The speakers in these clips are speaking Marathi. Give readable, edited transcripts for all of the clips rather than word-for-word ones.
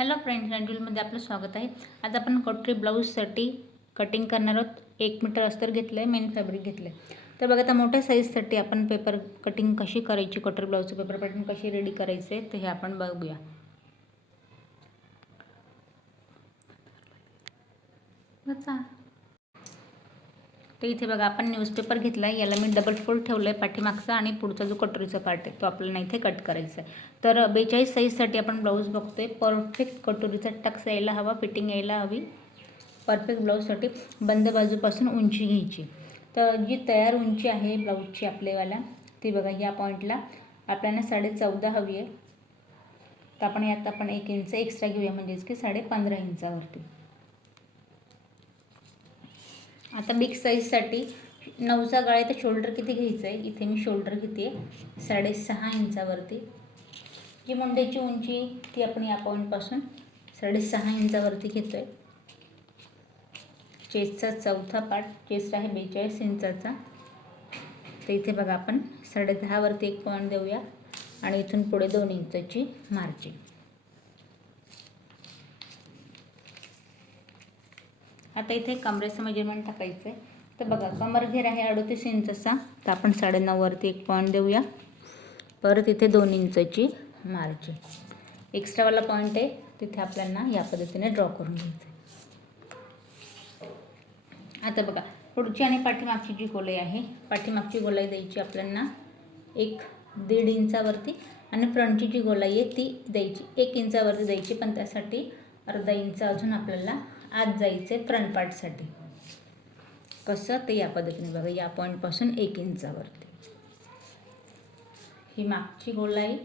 हॅलो फ्रेंड्स, रंजुलमध्ये आपलं स्वागत आहे. आज आपण कटोरी ब्लाऊजसाठी कटिंग करणार आहोत. 1 मीटर अस्तर घेतलं आहे, मेन फॅब्रिक घेतलं आहे. तर बघा, आता मोठ्या साईजसाठी आपण पेपर कटिंग कशी करायची, कटोरी ब्लाऊजचं पेपर पॅटर्न कशी रेडी करायचे ते हे आपण बघूया. तर इथे बघा, आपण न्यूजपेपर घेतला आहे. याला मी डबल फोल्ड ठेवलं आहे पाठीमागचा, आणि पुढचा जो कटोरीचा पार्ट आहे तो आपल्याला इथे कट करायचा आहे. तर 42 साईजसाठी आपण ब्लाऊज बघतोय. परफेक्ट कटोरीचा टक्स यायला हवा, फिटिंग यायला हवी. परफेक्ट ब्लाऊजसाठी बंद बाजूपासून उंची घ्यायची. तर जी तयार उंची आहे ब्लाऊजची आपल्यावाला, ती बघा या पॉईंटला आपल्याला 14.5 हवी आहे. तर आपण यात 1 इंच एक्स्ट्रा घेऊया, म्हणजेच की 15.5 इंचावरती. आता बिग साईजसाठी 9चा गळा आहे, तर शोल्डर किती घ्यायचं आहे? इथे मी शोल्डर घेते 6.5 इंचावरती. जी मुंड्याची उंची ती आपण या पॉईंटपासून 6.5 इंचावरती घेतो आहे. चेस्टचा चौथा पार्ट, चेस्ट आहे 42 इंचाचा. तर इथे बघा, आपण 10.5 वरती एक पॉईंट देऊया, आणि इथून पुढे 2 इंचाची मार्जिन. आता इथे कमरेचं मेजरमेंट टाकायचं आहे. तर बघा, कमर घेर आहे 38 इंचाचा, तर आपण 9.5 वरती एक पॉईंट देऊया. परत इथे 2 इंचाची मार्जिन. एक्स्ट्रावाला पॉईंट आहे तिथे आपल्याला या पद्धतीने ड्रॉ करून घ्यायचं आहे. आता बघा, पुढची आणि पाठीमागची जी गोलाई आहे, पाठीमागची गोलाई द्यायची आपल्याला 1.5 इंचावरती, आणि फ्रंटची जी गोलाई आहे ती द्यायची 1 इंचावरती द्यायची. पण त्यासाठी अर्धा इंच अजून आपल्याला आत जायचं आहे फ्रंट पार्टसाठी. कसं ते या पद्धतीने बघा, या पॉईंटपासून 1 इंचावरती ही मागची गोलाई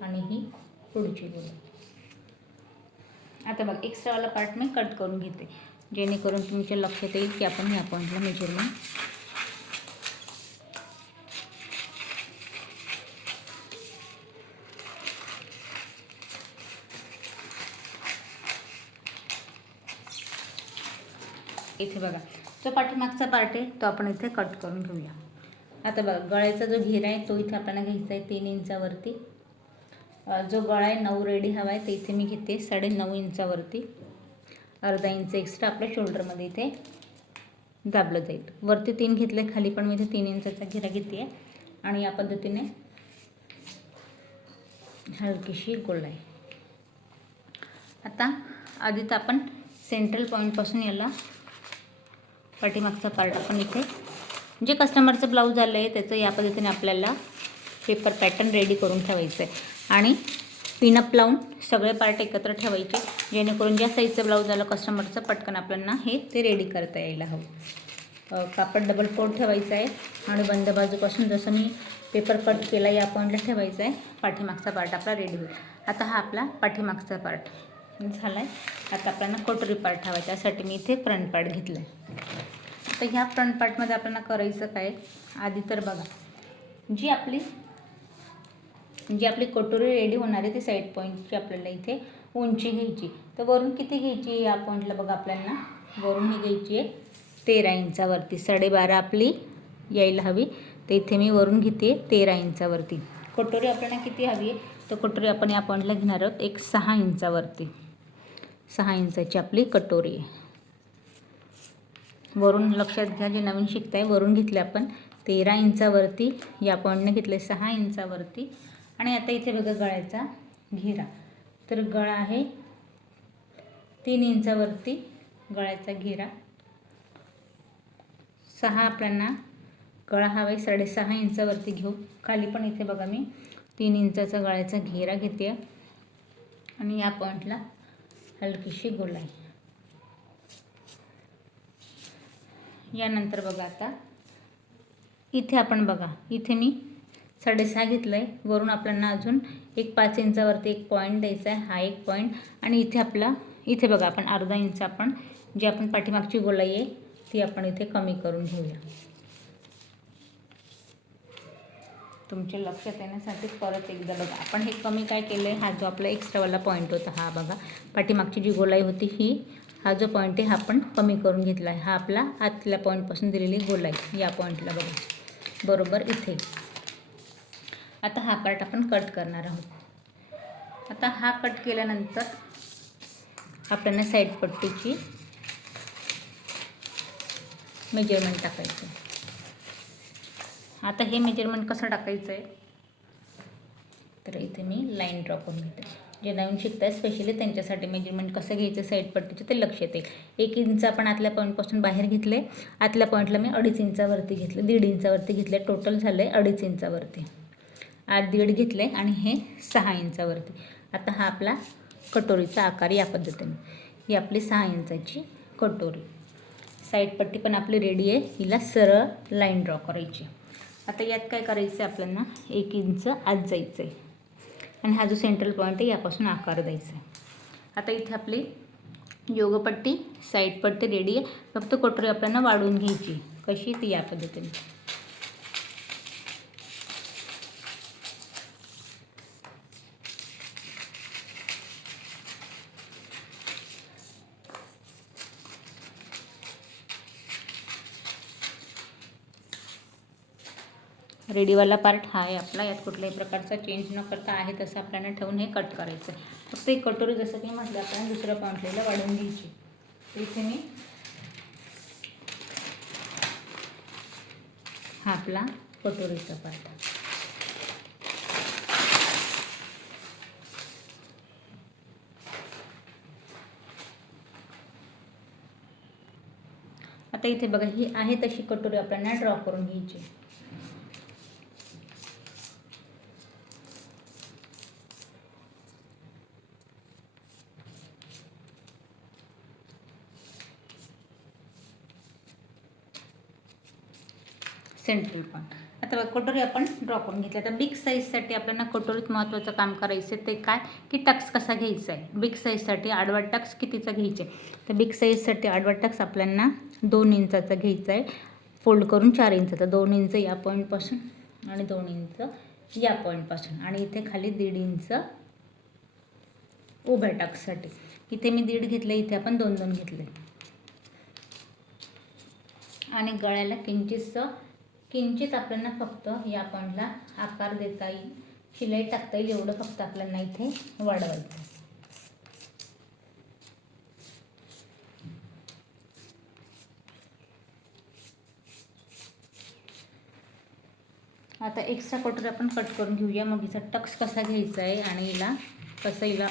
आणि ही पुढची गोलाई. आता बघ, एक्स्ट्रावाला पार्ट मी कट करून घेते, जेणेकरून तुमच्या लक्षात येईल की आपण या पॉईंटला मेजरमेंट इथे बघा, जो पाठीमागचा पार्ट आहे तो आपण इथे कट करून घेऊया. आता बघा, गळ्याचा जो घेरा आहे तो इथे आपल्याला घ्यायचा आहे 3 इंचावरती. जो गळा आहे 9 रेडी हवा आहे, तर इथे मी घेते 9.5 इंचावरती. अर्धा इंच एक्स्ट्रा आपल्या शोल्डरमध्ये इथे दाबलं जाईल. वरती 3 घेतले, खाली पण मी इथे 3 इंचाचा घेरा घेते आहे, आणि या पद्धतीने हलकीशी गोलाई. आता आधी तर आपण सेंट्रल पॉईंटपासून याला पाठीमागचा पार्ट आपण इथे, जे कस्टमरचं ब्लाऊज आलं आहे त्याचं या पद्धतीने आपल्याला पेपर पॅटर्न रेडी करून ठेवायचं आहे, आणि पिनअप लावून सगळे पार्ट एकत्र ठेवायचे, जेणेकरून ज्या साईजचं ब्लाऊज आलं कस्टमरचं पटकन आपल्याला हे ते रेडी करता यायला हवं. कापड डबल फोल्ड ठेवायचं आहे, आणि बंद बाजूपासून जसं मी पेपर कट केला या पॉईंटला ठेवायचं आहे. पाठीमागचा पार्ट आपला रेडी होईल. आता हा आपला पाठीमागचा पार्ट झाला आहे. आता आपल्याला कटोरी पार्ट ठेवायचा, त्यासाठी मी इथे फ्रंट पार्ट घेतला आहे. तर ह्या फ्रंट पार्टमध्ये आपल्याला करायचं काय, आधी तर बघा, जी आपली कटोरी रेडी होणार आहे ती साईड पॉईंटची आपल्याला इथे उंची घ्यायची. तर वरून किती घ्यायची या पॉईंटला बघा, आपल्याला वरून ही घ्यायची आहे 13 इंचावरती. 12.5 आपली यायला हवी, तर इथे मी वरून घेते 13 इंचावरती. कटोरी आपल्याला किती हवी आहे, तर कटोरी आपण या पॉईंटला घेणार आहोत 6 इंचावरती. 6 इंचाची आपली कटोरी आहे. वरून लक्षात घ्या, जे नवीन शिकताय, वरून घेतले आपण 13 इंचावरती, या पॉईंटने घेतले 6 इंचावरती. आणि आता इथे बघा गळ्याचा घेरा, तर गळा आहे 3 इंचावरती. गळ्याचा घेरा 6 आपल्याला गळा हवा आहे, 6.5 इंचावरती घेऊ. खाली पण इथे बघा, मी 3 इंचाचा गळ्याचा घेरा घेते, आणि या पॉईंटला हलकीशी गोलाई. यानंतर बघा, आता इथे आपण बघा, इथे मी 6.5 घेतलं आहे. वरून आपल्याला अजून 5 इंचावरती एक पॉईंट द्यायचा आहे, हा एक पॉईंट. आणि इथे बघा, आपण अर्धा इंच आपण जी आपण पाठीमागची गोलाई आहे ती आपण इथे कमी करून घेऊया. तुमच्या लक्षात येण्यासाठी परत एकदा बघा, आपण हे कमी काय केलं आहे, हा जो आपला एक्स्ट्रावाला पॉईंट होता, हा बघा पाठीमागची जी गोलाई होती ही, हा जो पॉईंट आहे हा आपण कमी करून घेतला आहे. हा आपला आतल्या पॉईंटपासून दिलेली गोलाई या पॉईंटला बघा, बरोबर इथे. आता हा पार्ट आपण कट करणार आहोत. आता हा कट केल्यानंतर आपल्याला साईड पट्टीची मेजरमेंट टाकायचं. आता हे मेजरमेंट कसं टाकायचं आहे तर इथे मी लाईन ड्रॉ करून घेते. जे नवीन शिकत आहे स्पेशली त्यांच्यासाठी मेजरमेंट कसं घ्यायचं साईड पट्टीचं ते लक्षात येईल. 1 इंच आपण आतल्या पॉईंटपासून बाहेर घेतले. आतल्या पॉईंटला मी 2.5 इंचावरती घेतलं, 1.5 इंचावरती घेतले. टोटल झालं आहे 2.5 इंचावरती. आत 1.5 घेतले आणि हे 6 इंचावरती. आता हा आपला कटोरीचा आकार या पद्धतीने. ही आपली 6 इंचाची कटोरी. साईड पट्टी पण आपली रेडी आहे. हिला सरळ लाईन ड्रॉ करायची. आता यात काय करायचं आहे आपल्याला 1 इंच आत जायचं आहे आणि हा जो सेंट्रल पॉईंट आहे यापासून आकार द्यायचा आहे. आता इथे आपली योगपट्टी साईड पट्टी रेडी आहे. फक्त कटोरी आपल्याला वाढवून घ्यायची. कशी ती या पद्धतीने. रेडीवाला पार्ट हा आहे आपला. यात कुठल्याही प्रकारचा चेंज न करता आहे तसं आपल्याला ठेवून हे कट करायचं आहे. फक्त एक कटोरी जसं की म्हटलं आपल्याला दुसऱ्या पॉईंटला वाढवून घ्यायची. तर इथे मी हा आपला कटोरीचा पार्ट. आता इथे बघा ही आहे तशी कटोरी आपल्याला ड्रॉ करून घ्यायची. Central point. आता कटोरी आपण ड्रॉ करून घेतली. आता बिग साईजसाठी आपल्याला कटोरीत महत्त्वाचं काम करायचं आहे ते काय की टक्स कसा घ्यायचा आहे. बिग साईजसाठी आडवा टक्स कितीचा घ्यायचे. तर बिग साईजसाठी आडवा टक्स आपल्याला 2 इंचाचा घ्यायचा आहे. फोल्ड करून 4 इंचाचा. 2 इंच या पॉईंटपासून आणि 2 इंच या पॉईंटपासून आणि इथे खाली 1.5 इंच उभ्या टक्ससाठी. इथे मी 1.5 घेतले, इथे आपण 2 घेतले. आणि गळ्याला किंचित आपल्याला फक्त या पॉईंटला आकार देता येईल, शिलाई टाकता येईल एवढं फक्त आपल्याला इथे वाढवायचं. आता एक्स्ट्रा कटोरी आपण कट करून घेऊया. मग हिचा टक्स कसा घ्यायचा आहे आणि हिला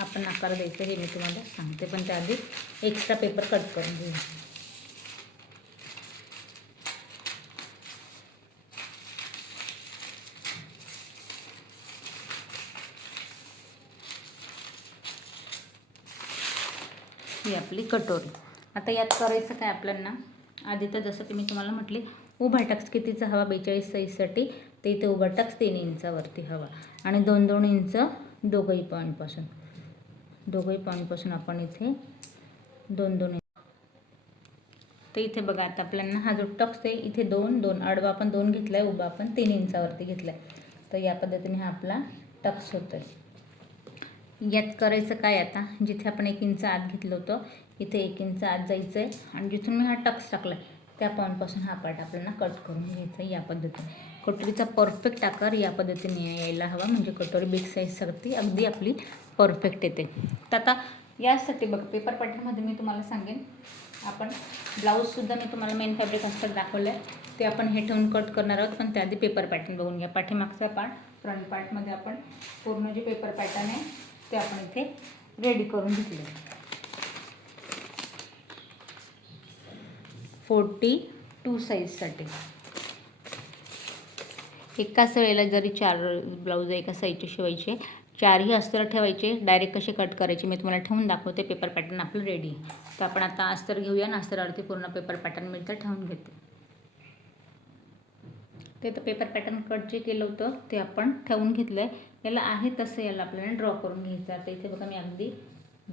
आपण आकार द्यायचा हे मी तुम्हाला सांगते. पण त्याआधी एक्स्ट्रा पेपर कट करून घेऊया. ही आपली कटोरी. आता यात करायचं काय आपल्याला आधी तर जसं की मी तुम्हाला म्हटले उभा टक्स कितीचा हवा 42 साईजसाठी. तर इथे उभा टक्स 3 इंचावरती हवा आणि 2-2 इंच दोघंही पॉईंटपासून आपण इथे 2-2 इंच. तर इथे बघा आता आपल्याला हा जो टक्स आहे इथे 2-2 आडवा आपण 2 घेतला आहे, उभा आपण 3 इंचावरती घेतला आहे. तर या पद्धतीने हा आपला टक्स होतो आहे. यात करायचं काय आता जिथे आपण 1 इंच आत घेतलं होतं इथे 1 इंच आत जायचं आहे आणि जिथून मी हा टक्स टाकला त्या पॉईंटपासून हा पार्ट आपल्याला कट करून घ्यायचा आहे. या पद्धतीने कटोरीचा परफेक्ट आकार या पद्धतीने यायला हवा म्हणजे कटोरी बिग साईजसाठी अगदी आपली परफेक्ट येते. तर आता यासाठी बघ पेपर पॅटर्नमध्ये मी तुम्हाला सांगेन आपण ब्लाऊजसुद्धा मी तुम्हाला मेन फॅब्रिक असतं दाखवलं आहे ते आपण हे ठेवून कट करणार आहोत. पण त्याआधी पेपर पॅटर्न बघून घ्या. पाठीमागचा पार्ट फ्रंट पार्टमध्ये आपण पूर्ण जे पेपर पॅटर्न आहे ते आपण इथे रेडी करून घेतले. 42 साईजसाठी एकाच वेळेला जरी 4 ब्लाऊज एका साईजचे शिवायचे 4ही अस्तर ठेवायचे. डायरेक्ट कसे कट करायचे मी तुम्हाला ठेवून दाखवते. पेपर पॅटर्न आपलं रेडी. तर आपण आता अस्तर घेऊया आणि अस्तरावरती पूर्ण पेपर पॅटर्न मी इथं ठेवून घेते. ते तर पेपर पॅटर्न कट जे केलं होतं ते आपण ठेवून घेतलं आहे. याला आहे तसं याला आपल्याला ड्रॉ करून घ्यायचं आहे. तर इथे बघा मी अगदी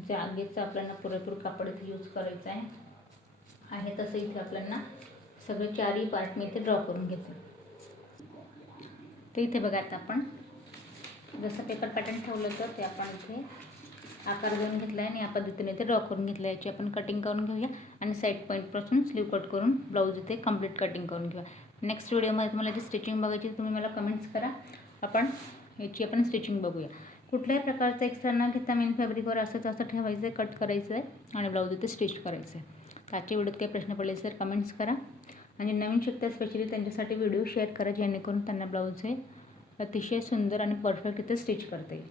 जागेचं आपल्याला पुरेपूर कापड इथे यूज करायचं आहे तसं इथे आपल्याला सगळे 4ही पार्ट मी इथे ड्रॉ करून घेतो. तर इथे बघा आता आपण जसं पेपर पॅटर्न ठेवलं होतं ते आपण इथे आकार देऊन घेतला आहे आणि या पद्धतीने इथे ड्रॉ करून घेतलं आहे. याची आपण कटिंग करून घेऊया आणि साईड पॉईंटपासून स्लीव कट करून ब्लाऊज इथे कंप्लीट कटिंग करून घेऊया. नेक्स्ट व्हिडिओमध्ये तुम्हाला जी स्टिचिंग बघायची तुम्ही मला कमेंट्स करा. आपण याची स्टिचिंग बघूया. कुठल्याही प्रकारचं एक्स्ट्रा न घेता मेन फॅब्रिकवर असं ठेवायचं आहे, कट करायचं आहे आणि ब्लाऊज इथे स्टिच करायचं आहे. तर आजच्या व्हिडिओत काही प्रश्न पडले तर कमेंट्स करा आणि नवीन शिकतात स्पेशली त्यांच्यासाठी व्हिडिओ शेअर करा, जेणेकरून त्यांना ब्लाऊज हे अतिशय सुंदर आणि परफेक्ट इथे स्टिच करता येईल.